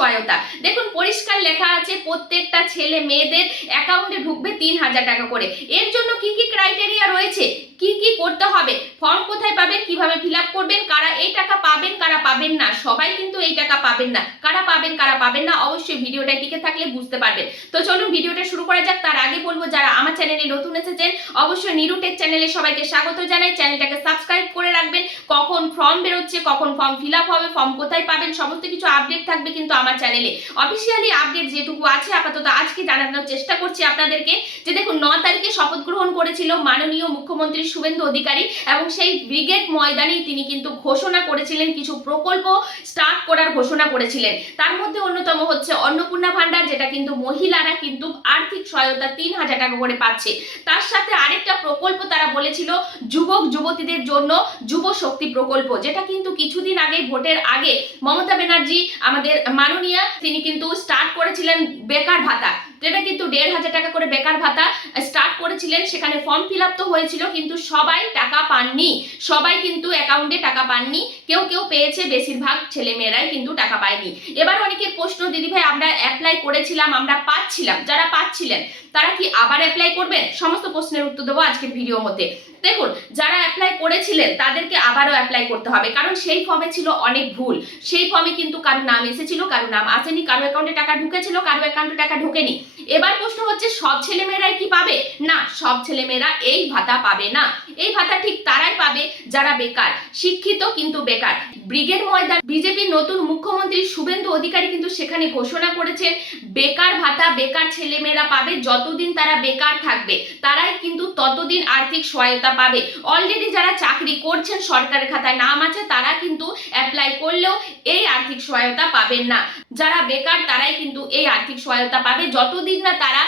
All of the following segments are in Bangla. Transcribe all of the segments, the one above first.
সহায়তা। দেখুন পরিষ্কার লেখা আছে প্রত্যেকটা ছেলে মেয়েদের অ্যাকাউন্টে ঢুকবে 3,000 টাকা করে। এর জন্য কি কি ক্রাইটেরিয়া রয়েছে, কি কি করতে হবে, ফর্ম কোথায় পাবেন, কিভাবে ফিল আপ করবেন, কারা এই টাকা পাবেন কারা পাবেন না, সবাই কিন্তু এই টাকা পাবেন না, কারা পাবেন কারা পাবেন না অবশ্যই ভিডিওটা টিকে থাকলে বুঝতে পারবেন। তো চলুন ভিডিওটা শুরু করা যাক। তার আগে বলবো যারা আমার চ্যানেলে নতুন এসেছেন অবশ্যই নিরুটেক চ্যানেলে সবাইকে স্বাগত জানাই, চ্যানেলটাকে সাবস্ক্রাইব করে রাখবেন। কখন ফর্ম বেরোচ্ছে, কখন ফর্ম ফিল আপ হবে, ফর্ম কোথায় পাবেন, সমস্ত কিছু আপডেট থাকবে কিন্তু আমার চ্যানেলে। অফিসিয়ালি আপডেট যেটুকু আছে আপাতত আজকে জানানোর চেষ্টা করছি আপনাদেরকে যে দেখুন 9 তারিখে শপথ গ্রহণ করেছিল মাননীয় মুখ্যমন্ত্রী শুভেন্দু অধিকারী এবং সেই ব্রিগেড ময়দানেই তিনি কিন্তু ঘোষণা করেছিলেন, কিছু প্রকল্প স্টার্ট করার ঘোষণা করেছিলেন। তার মধ্যে অন্যতম হচ্ছে অন্নপূর্ণা ভান্ডার, যেটা কিন্তু মহিলারা কিন্তু আর্থিক সহায়তা 3,000 টাকা করে পাচ্ছে। তার সাথে আরেকটা প্রকল্প তারা বলেছিল যুবক যুবতীদের জন্য যুব শক্তি প্রকল্প, যেটা কিন্তু কিছুদিন আগে ভোটের আগে মমতা ব্যানার্জি আমাদের মাননীয়া তিনি কিন্তু স্টার্ট করেছিলেন বেকার ভাতা, যেটা কিন্তু 1,500 টাকা করে বেকার ভাতা স্টার্ট করেছিলেন। সেখানে ফর্ম ফিল আপ তো হয়েছিল কিন্তু সবাই টাকা পাননি, সবাই কিন্তু অ্যাকাউন্টে টাকা পাননি, কেউ কেউ পেয়েছে, বেশিরভাগ ছেলে মেয়েরাই কিন্তু টাকা পায়নি। এবার অনেকের প্রশ্ন, দিদি ভাই আমরা অ্যাপ্লাই করেছিলাম, আমরা পাচ্ছিলাম, যারা পাচ্ছিলেন তারা কি আবার অ্যাপ্লাই করবেন? সমস্ত প্রশ্নের উত্তর দেবো আজকের ভিডিওর মধ্যে। দেখুন যারা অ্যাপ্লাই করেছিলেন তাদেরকে আবারও অ্যাপ্লাই করতে হবে, কারণ সেই ফর্মে ছিল অনেক ভুল। সেই ফর্মে কিন্তু কারো নাম এসেছিল, কারো নাম আসেনি, কারো অ্যাকাউন্টে টাকা ঢুকেছিল, কারো অ্যাকাউন্টে টাকা ঢোকেনি। এবার প্রশ্ন হচ্ছে সব ছেলেমেয়েরাই কি পাবে? না, সব ছেলেমেয়েরা এই ভাতা পাবে না। এই ভাতা ঠিক তারাই পাবে যারা বেকার, শিক্ষিত কিন্তু বেকার। ব্রিগেড ময়দান বিজেপির নতুন মুখ্যমন্ত্রী শুভেন্দু অধিকারী কিন্তু সেখানে ঘোষণা করেছেন বেকার ভাতা বেকার ছেলেমেয়েরা পাবে, যতদিন তারা বেকার থাকবে তারাই কিন্তু ততদিন আর্থিক সহায়তা পাবে। অলরেডি যারা চাকরি করছেন, সরকারের খাতায় নাম আছে, তারা কিন্তু অ্যাপ্লাই করলেও এই আর্থিক সহায়তা পাবেন না। যারা বেকার তারাই কিন্তু এই আর্থিক সহায়তা পাবে, যতদিন না তারা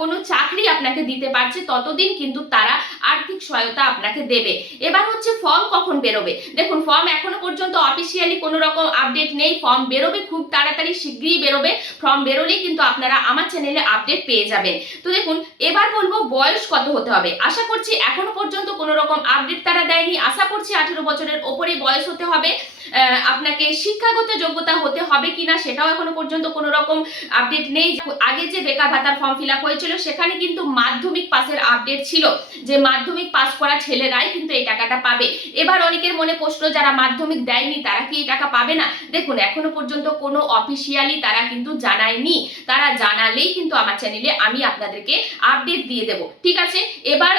কোনো চাকরি আপনাকে দিতে পারছে ততদিন কিন্তু তারা আর্থিক সহায়তা আপনাকে দেবে। এবার হচ্ছে ফর্ম কখন বেরোবে। দেখুন ফর্ম এখনো পর্যন্ত অফিসিয়ালি কোনো রকম আপডেট নেই, ফর্ম বেরোবে খুব তাড়াতাড়ি, শীঘ্রই বেরোবে। ফর্ম বেরোলেই কিন্তু আপনারা আমার চ্যানেলে আপডেট পেয়ে যাবেন। তো দেখুন এবার বলবো বয়স কত হতে হবে। আশা করছি এখনো পর্যন্ত কোনো রকম আপডেট তারা দেয়নি, আশা করছি 18 বছরের ওপরে বয়স হতে হবে। আপনাকে শিক্ষাগত যোগ্যতা হতে হবে কিনা সেটাও এখনো পর্যন্ত কোনো রকম আপডেট নেই। আগে যে বেকার ভাতার ফর্ম ফিল আপ হয়েছিল সেখানে কিন্তু মাধ্যমিক পাসের আপডেট ছিল, যে মাধ্যমিক পাস করা ছেলেরাই কিন্তু এই টাকাটা পাবে। এবার অনেকের মনে প্রশ্ন, যারা মাধ্যমিক দেয়নি তারা কি এই টাকা পাবে না? দেখুন এখনো পর্যন্ত কোনো অফিসিয়ালি তারা কিন্তু জানায়নি, তারা জানালেই কিন্তু আমার চ্যানেলে আমি আপনাদেরকে আপডেট দিয়ে দেব, ঠিক আছে? এবার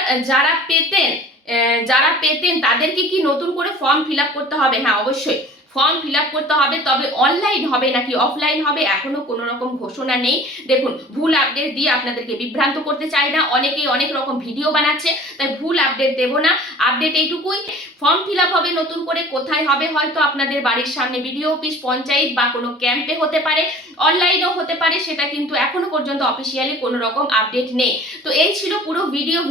যারা পেতেন তাদেরকে কি নতুন করে ফর্ম ফিল আপ করতে হবে? হ্যাঁ অবশ্যই ফর্ম ফিল আপ করতে হবে, তবে অনলাইন হবে নাকি অফলাইন হবে এখনো কোনো রকম ঘোষণা নেই। দেখুন ভুল আপডেট দিয়ে আপনাদেরকে বিভ্রান্ত করতে চাই না, অনেকেই অনেক রকম ভিডিও বানাচ্ছে, তাই ভুল আপডেট দেবো না। আপডেট এইটুকুই, ফর্ম ফিল আপ হবে নতুন করে, কোথায় হবে হয়তো আপনাদের বাড়ির সামনে বিডিও অফিস, পঞ্চায়েত বা কোনো ক্যাম্পে হতে পারে, অনলাইনেও হতে পারে, সেটা কিন্তু এখনো পর্যন্ত অফিসিয়ালি কোনো রকম আপডেট নেই। তো এই ছিল পুরো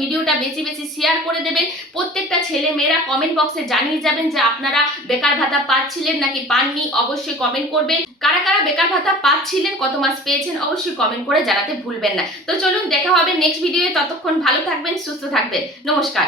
ভিডিওটা বেশি বেশি শেয়ার করে দেবেন। প্রত্যেকটা ছেলে মেয়েরা কমেন্ট বক্সে জানিয়ে যাবেন যে আপনারা বেকার ভাতা পাচ্ছিলেন নাকি পাননি, অবশ্যই কমেন্ট করবেন। কারা কারা বেকার ভাতা পাচ্ছিলেন, কত মাস পেয়েছেন, অবশ্যই কমেন্ট করে জানাতে ভুলবেন না। তো চলুন দেখা হবে নেক্সট ভিডিওতে, ততক্ষণ ভালো থাকবেন, সুস্থ থাকবেন, নমস্কার।